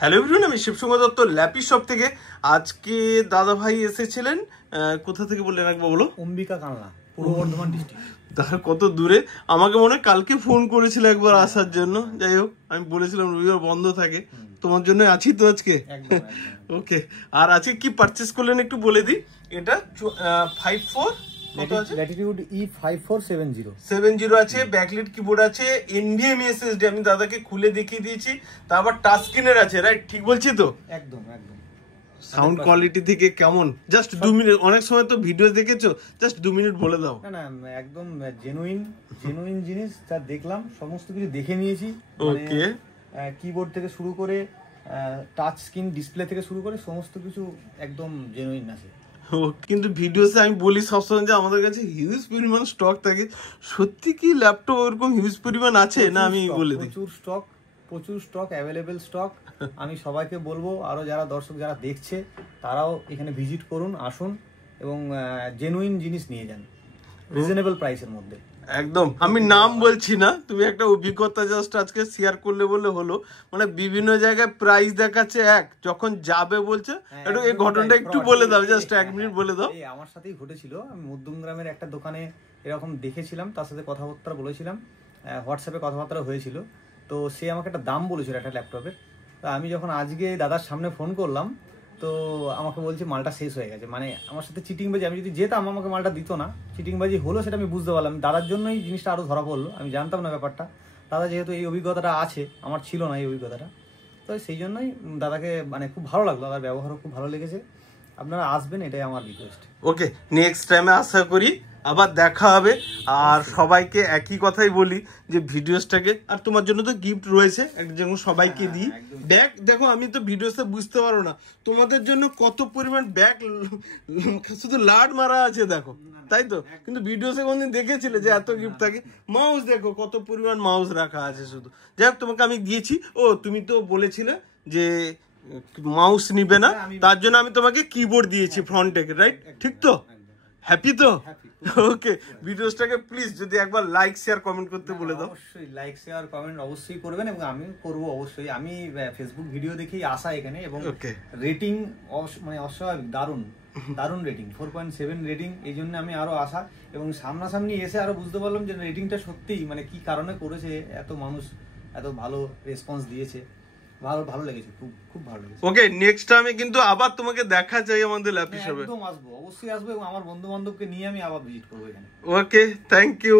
Hello everyone, আমি শিবসুঙ্গ Dutta lappy shop থেকে। আজকে দাদা ভাই এসেছিলেন কোথা থেকে বললেন একবার বলো? অম্বিকা কালনা, পূর্ব বর্ধমান ডিস্ট্রিক্ট। তার কত দূরে, আমাকে মনে হয় কালকে ফোন করেছিল একবার আসার জন্য। যাই হোক, আমি বলেছিলাম রবিবার বন্ধ থাকে, তোমার জন্য আছি তো আজকে। ওকে, আর আজকে কি পারচেস করলেন একটু বলে দিই। এটা 54 কত আছে? ল্যাটিটিউড E5470 আছে, ব্যাকলাইট কিবোর্ড আছে, NVMe SSD আমি দাদাকে খুলে দেখিয়ে দিয়েছি। তারপর টাচ স্ক্রিনের আছে, রাইট? ঠিক বলছি তো? একদম একদম। সাউন্ড কোয়ালিটি থেকে কেমন? জাস্ট 2 মিনিট, অনেক সময় তো ভিডিও দেখেছো, জাস্ট 2 মিনিট বলে দাও। না না, একদম জেনুইন জিনিস যা দেখলাম সমস্ত কিছু দেখে নিয়েছি। ওকে, কিবোর্ড থেকে শুরু করে টাচ স্ক্রিন ডিসপ্লে থেকে শুরু করে সমস্ত কিছু একদম জেনুইন আছে। কিন্তু ভিডিওতে আমি বলি সবসময় যে আমাদের কাছে হিউজ পরিমাণ স্টক থাকে। সত্যি কি ল্যাপটপ ওরকম হিউজ পরিমাণ আছে না? আমি বলে দিই, প্রচুর স্টক, অ্যাভেলেবেল স্টক। আমি সবাইকে বলবো, আরো যারা দর্শক যারা দেখছে তারাও এখানে ভিজিট করুন, আসুন এবং জেনুইন জিনিস নিয়ে যান রিজনেবল প্রাইসের মধ্যে। একদম। আমি নাম বলছি না, তুমি একটা অভিজ্ঞতা জাস্ট আজকে শেয়ার করলে বলে হলো। মানে বিভিন্ন জায়গায় প্রাইস দেখাচ্ছে এক, যখন যাবে বলছে একটু এই ঘটনাটা একটু বলে দাও, জাস্ট 1 মিনিট বলে দাও। আমার সাথেই ঘটেছিল। আমি মধ্যম গ্রামের একটা দোকানে এরকম দেখেছিলাম, তার সাথে কথাবার্তা বলেছিলাম, হোয়াটসঅ্যাপে কথাবার্তা হয়েছিল। তো সে আমাকে একটা দাম বলেছিল একটা ল্যাপটপের। তা আমি যখন আজকে দাদার সামনে ফোন করলাম, তো আমাকে বলছে মালটা শেষ হয়ে গেছে। মানে আমার সাথে চিটিংবাজি, আমি যদি যেতাম আমাকে মালটা দিত না, চিটিংবাজি হলো সেটা আমি বুঝতে পারলাম। দাদার জন্যই জিনিসটা আরও ধরা পড়লো, আমি জানতাম না ব্যাপারটা। দাদা যেহেতু এই অভিজ্ঞতাটা আছে, আমার ছিল না এই অভিজ্ঞতাটা, তো সেই জন্যই দাদাকে মানে খুব ভালো লাগলো, দাদার ব্যবহারও খুব ভালো লেগেছে। আপনারা আসবেন, এটাই আমার রিকোয়েস্ট। ওকে, নেক্সট টাইমে আশা করি আবার দেখা হবে। আর সবাইকে একই কথাই বলি যে ভিডিওসটাকে, আর তোমার জন্য তো গিফট রয়েছে যেমন সবাইকে দিই। ব্যাগ দেখো, আমি তো ভিডিওসে বুঝতে পারো না তোমাদের জন্য কত পরিমাণ ব্যাগ শুধু লাড মারা আছে দেখো, তাই তো? কিন্তু ভিডিওসে কোনদিন দেখেছিলে যে এত গিফট থাকে? মাউস দেখো কত পরিমাণ মাউস রাখা আছে শুধু। যাই হোক, তোমাকে আমি দিয়েছি। ও তুমি তো বলেছিলে যে মাউস নিবে না, তার জন্য আমি তোমাকে কিবোর্ড দিয়েছি ফ্রন্টে, রাইট? ঠিক তো? হ্যাপি তো? ওকে, ভিডিওসটাকে প্লিজ যদি একবার লাইক শেয়ার কমেন্ট করতে বলে দাও। অবশ্যই লাইক শেয়ার কমেন্ট অবশ্যই করবেন, এবং আমি করব অবশ্যই। আমি ফেসবুক ভিডিও দেখেই আসা এখানে, এবং রেটিং মানে অস্বাভাবিক দারুণ রেটিং, 4.7 রেটিং। এই জন্য আমি আরো আসা, এবং সামনাসামনি এসে আরো বুঝতে পারলাম যে রেটিংটা সত্যিই মানে কি কারণে করেছে, এত মানুষ এত ভালো রেসপন্স দিয়েছে। ভালো লেগেছে, খুব ভালো লেগেছে। ওকে, নেক্সট টাইমে কিন্তু আবার তোমাকে দেখা চাই আমাদের ল্যাপ হিসেবে। একদম আসবো, অবশ্যই আসবো, এবং আমার বন্ধু বান্ধবকে নিয়ে আমি আবার ভিজিট করবো এখানে। ওকে, থ্যাংক ইউ।